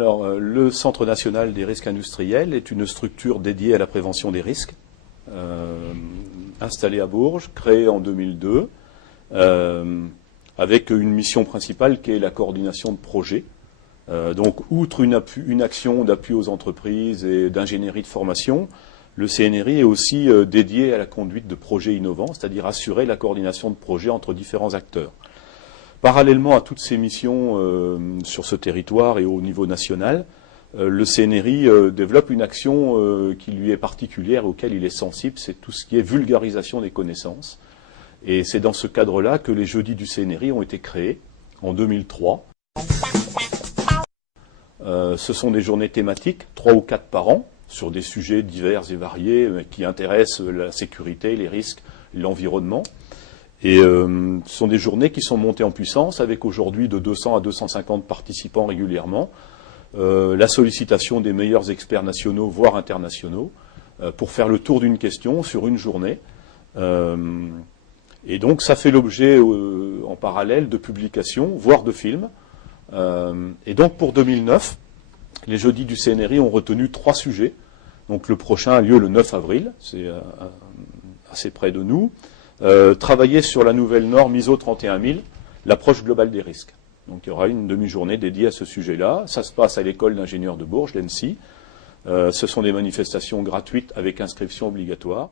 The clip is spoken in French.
Alors, le Centre national des risques industriels est une structure dédiée à la prévention des risques, installée à Bourges, créée en 2002, avec une mission principale qui est la coordination de projets. Donc, outre une action d'appui aux entreprises et d'ingénierie de formation, le CNRI est aussi dédié à la conduite de projets innovants, c'est-à-dire assurer la coordination de projets entre différents acteurs. Parallèlement à toutes ces missions sur ce territoire et au niveau national, le CNRI développe une action qui lui est particulière, auquel il est sensible, c'est tout ce qui est vulgarisation des connaissances. Et c'est dans ce cadre-là que les jeudis du CNRI ont été créés en 2003. Ce sont des journées thématiques, 3 ou 4 par an, sur des sujets divers et variés qui intéressent la sécurité, les risques, l'environnement. Et ce sont des journées qui sont montées en puissance avec aujourd'hui de 200 à 250 participants régulièrement, la sollicitation des meilleurs experts nationaux, voire internationaux, pour faire le tour d'une question sur une journée. Et donc ça fait l'objet en parallèle de publications, voire de films. Et donc pour 2009, les jeudis du CNRI ont retenu 3 sujets. Donc le prochain a lieu le 9 avril, c'est assez près de nous. Travailler sur la nouvelle norme ISO 31000, l'approche globale des risques. Donc il y aura une demi-journée dédiée à ce sujet-là. Ça se passe à l'école d'ingénieurs de Bourges, l'ENSI. Ce sont des manifestations gratuites avec inscription obligatoire.